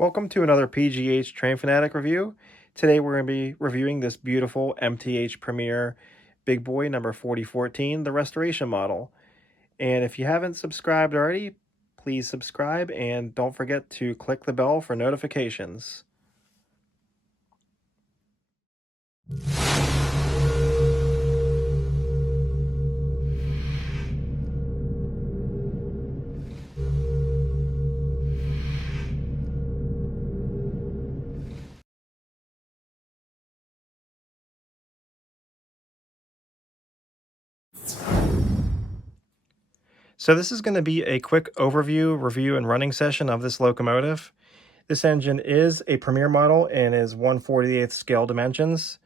Welcome to another PghTrainFanatic review. Today we're going to be reviewing this beautiful MTH Premier Bigboy number 4014, the restoration model. And if you haven't subscribed already, please subscribe and don't forget to click the bell for notifications. So this is going to be a quick overview, review, and running session of this locomotive. This engine is a Premier model and is 1/48 scale dimensions,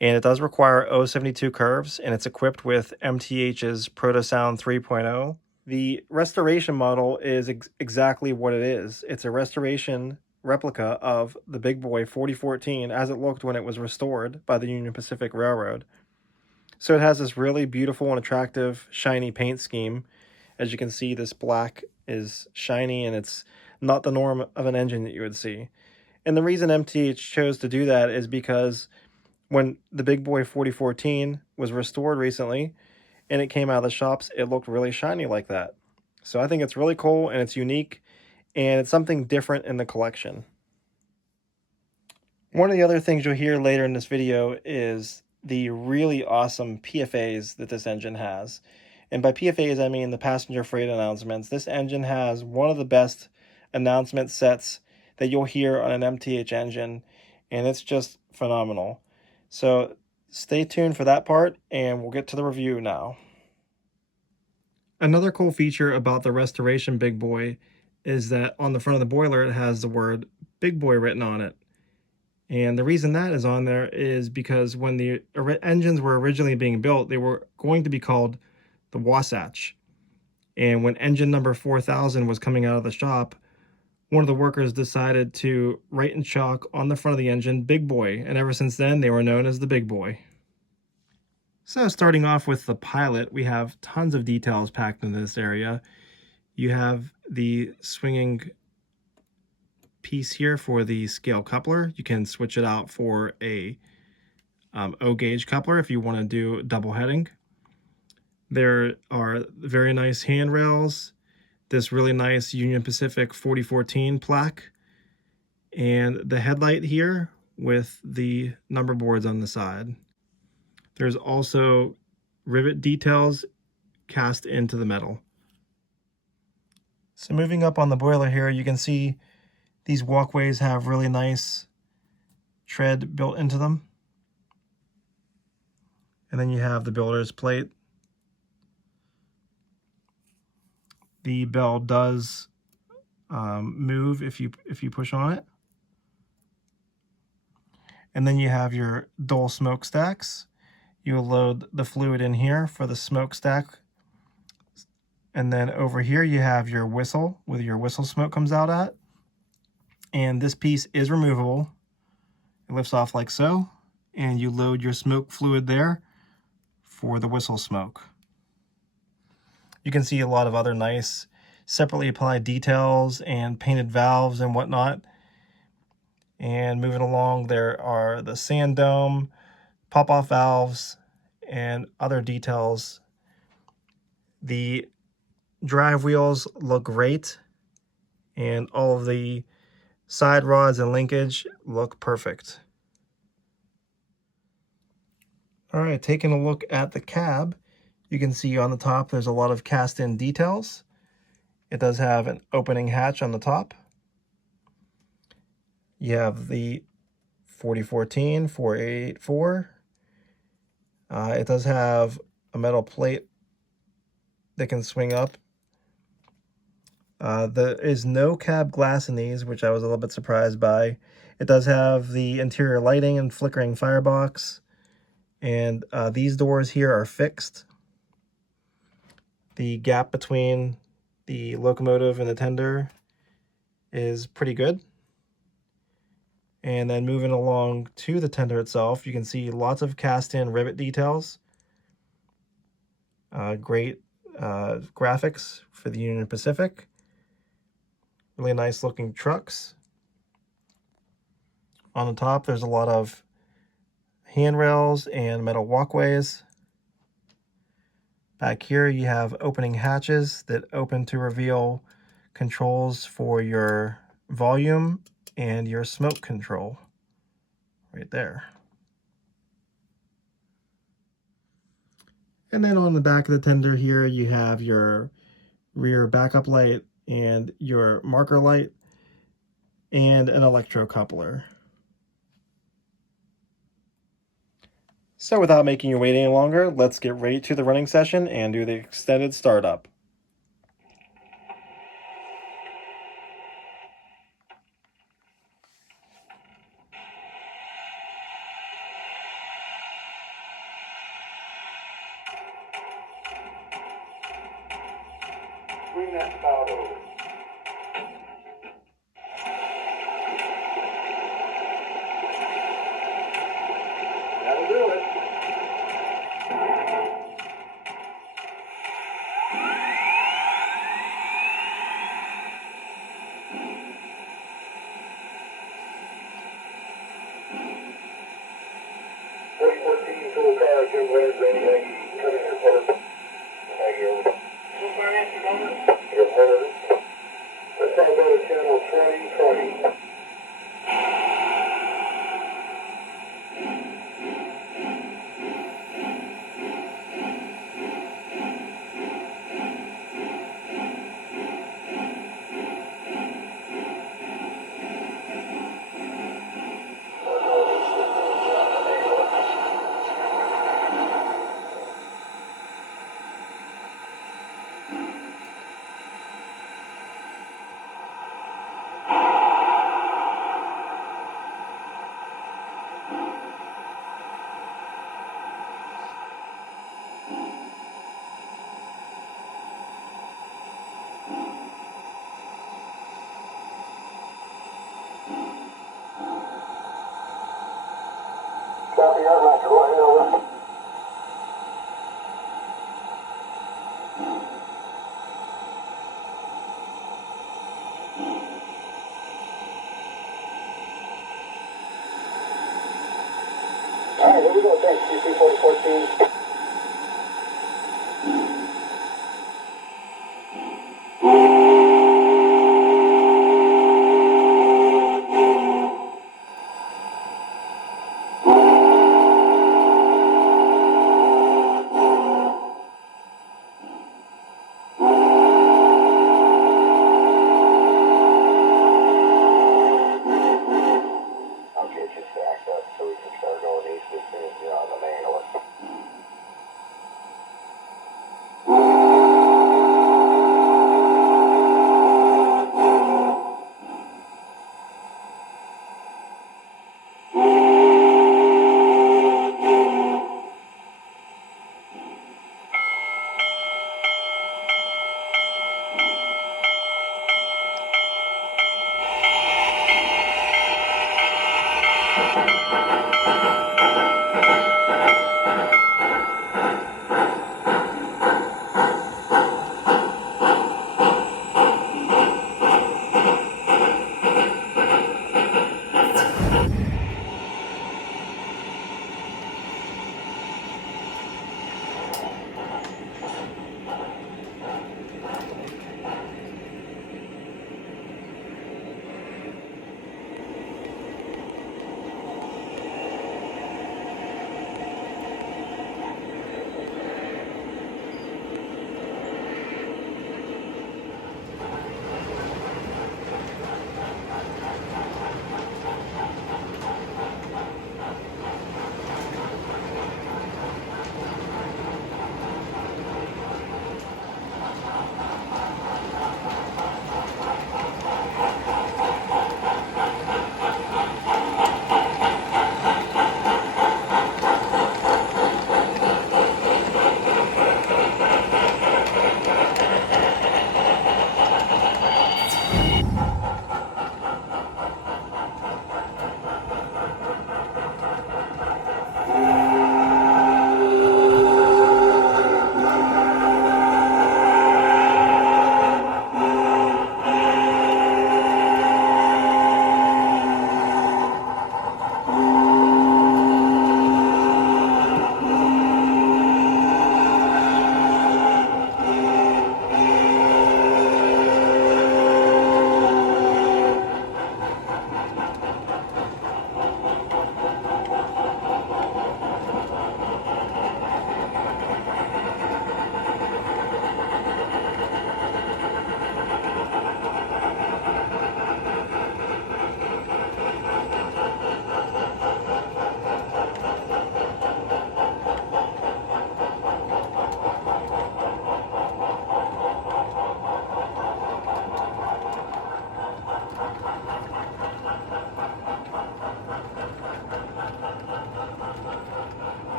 and it does require 072 curves, and it's equipped with MTH's Proto 3.0. The restoration model is exactly what it is. It's a restoration replica of the Bigboy 4014 as it looked when it was restored by the Union Pacific Railroad. So it has this really beautiful and attractive shiny paint scheme. As you can see, this black is shiny and it's not the norm of an engine that you would see. And the reason MTH chose to do that is because when the Bigboy 4014 was restored recently and it came out of the shops, it looked really shiny like that. So I think it's really cool and it's unique and it's something different in the collection. One of the other things you'll hear later in this video is the really awesome PFAs that this engine has. And by PFAs, I mean the passenger freight announcements. This engine has one of the best announcement sets that you'll hear on an MTH engine, and it's just phenomenal. So stay tuned for that part, and we'll get to the review now. Another cool feature about the restoration Bigboy is that on the front of the boiler, it has the word Bigboy written on it. And the reason that is on there is because when the engines were originally being built, they were going to be called the Wasatch. And when engine number 4000 was coming out of the shop, one of the workers decided to write in chalk on the front of the engine, Bigboy. And ever since then, they were known as the Bigboy. So starting off with the pilot, we have tons of details packed into this area. You have the swinging piece here for the scale coupler. You can switch it out for a O-gauge coupler if you want to do double heading. There are very nice handrails, this really nice Union Pacific 4014 plaque, and the headlight here with the number boards on the side. There's also rivet details cast into the metal. So moving up on the boiler here, you can see these walkways have really nice tread built into them. And then you have the builder's plate. The bell does move if you push on it. And then you have your dual smokestacks. You will load the fluid in here for the smokestack. And then over here you have your whistle, where your whistle smoke comes out at. And this piece is removable. It lifts off like so, and you load your smoke fluid there for the whistle smoke. You can see a lot of other nice separately applied details and painted valves and whatnot. And moving along, there are the sand dome, pop-off valves, and other details. The drive wheels look great, and all of the side rods and linkage look perfect. All right, taking a look at the cab, you can see on the top there's a lot of cast-in details. It does have an opening hatch on the top. You have the 4014, 4884. It does have a metal plate that can swing up. There is no cab glass in these, which I was a little bit surprised by. It does have the interior lighting and flickering firebox. And these doors here are fixed. The gap between the locomotive and the tender is pretty good. And then moving along to the tender itself, you can see lots of cast-in rivet details. Great graphics for the Union Pacific. Really nice looking trucks. On the top, there's a lot of handrails and metal walkways. Back here, you have opening hatches that open to reveal controls for your volume and your smoke control right there. And then on the back of the tender here, you have your rear backup light and your marker light and an electro coupler. So without making you wait any longer, let's get ready to the running session and do the extended startup. Bring that spout over. That'll do it. Full car, good winners, ready, Aggie, come in your port. Aggie, over. Full car, answer, over. Your port. Let's all go to channel 2020. Copy, Roger, go ahead, over. All right, here we go, thanks, QC 4014.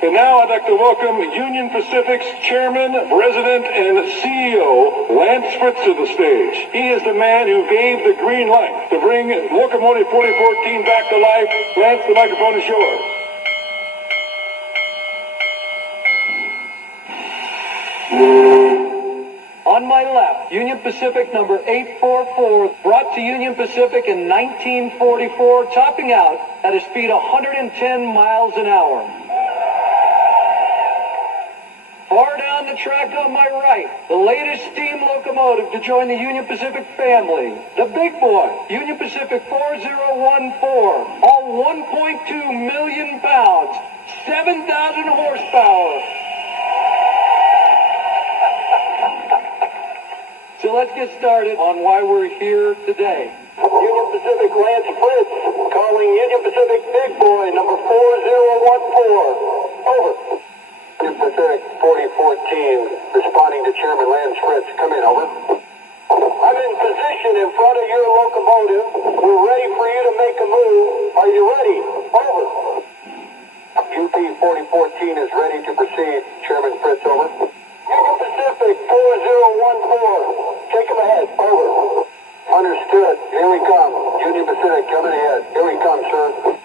And now I'd like to welcome Union Pacific's Chairman, President, and CEO, Lance Fritz, to the stage. He is the man who gave the green light to bring Locomotive 4014 back to life. Lance, the microphone is yours. On my left, Union Pacific number 844, brought to Union Pacific in 1944, topping out at a speed 110 miles an hour. Far down the track on my right, the latest steam locomotive to join the Union Pacific family, the Bigboy, Union Pacific 4014, all 1.2 million pounds, 7,000 horsepower. So let's get started on why we're here today. Union Pacific Lance Fritz calling Union Pacific Bigboy number 4014. Over. Union Pacific 4014 responding to Chairman Lance Fritz. Come in, over. I'm in position in front of your locomotive. We're ready for you to make a move. Are you ready? Over. UP 4014 is ready to proceed. Chairman Fritz, over. Union Pacific 4014. Take him ahead. Over. Understood. Here we come. Union Pacific coming ahead. Here we come, sir.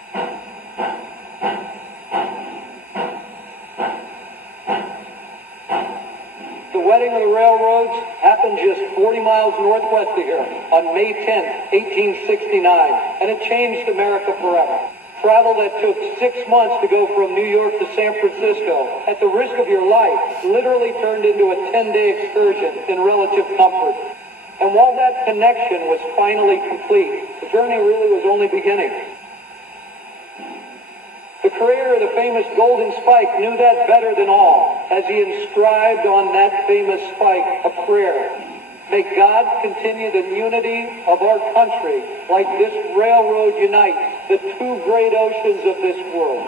The wedding of the railroads happened just 40 miles northwest of here on May 10th, 1869, and it changed America forever. Travel that took 6 months to go from New York to San Francisco at the risk of your life literally turned into a 10-day excursion in relative comfort. And while that connection was finally complete, the journey really was only beginning. The creator of the famous golden spike knew that better than all, as he inscribed on that famous spike a prayer. May God continue the unity of our country like this railroad unites the two great oceans of this world.